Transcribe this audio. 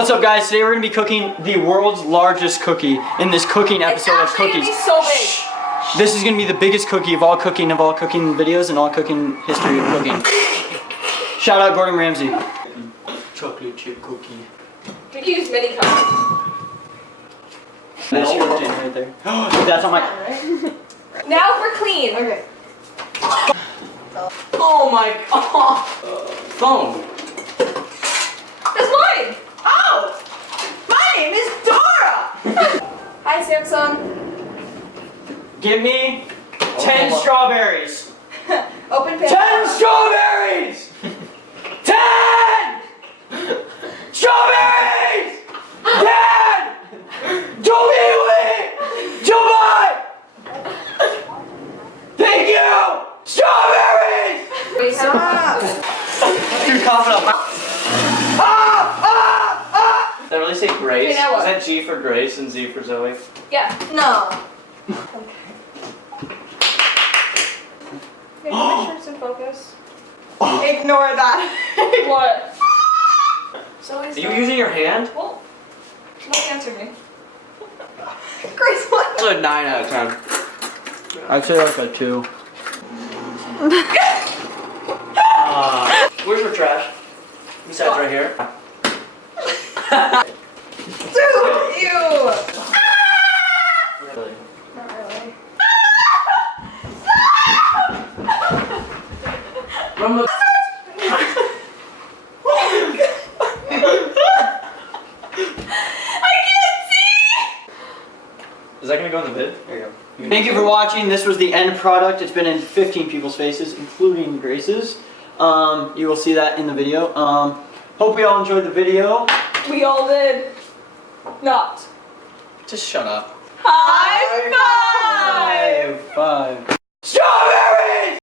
What's up, guys? Today we're gonna be cooking the world's largest cookie in this cooking episode of Cookies. It's so big. This is gonna be the biggest cookie of all cooking videos and all cooking history of cooking. Shout out Gordon Ramsay. Chocolate chip cookie. We can use mini cups. That's your tin right there. That's on my. Now we're clean. Okay. Oh my god. Phone. That's mine. Oh! My name is Dora! Hi, Samsung. Give me 10 strawberries. Open pin. 10 strawberries! 10 strawberries! 10! Jubai! Thank you! Strawberries! Stop! Dude, cough it up. Did I really say Grace? Okay, now what? Is that G for Grace and Z for Zoe? Yeah. No. Make my shirts in focus. Ignore that. What? So Are you using your hand? Well, don't answer me. Grace, what? That's a 9 out of 10. I'd say like a 2. Where's your trash? Besides right here. Dude, ew! Really? Not really. Remember Is that gonna go in the vid? There you go. Thank you for watching. This was the end product. It's been in 15 people's faces, including Grace's. You will see that in the video. Hope we all enjoyed the video. We all did. Not. Just shut up. High five!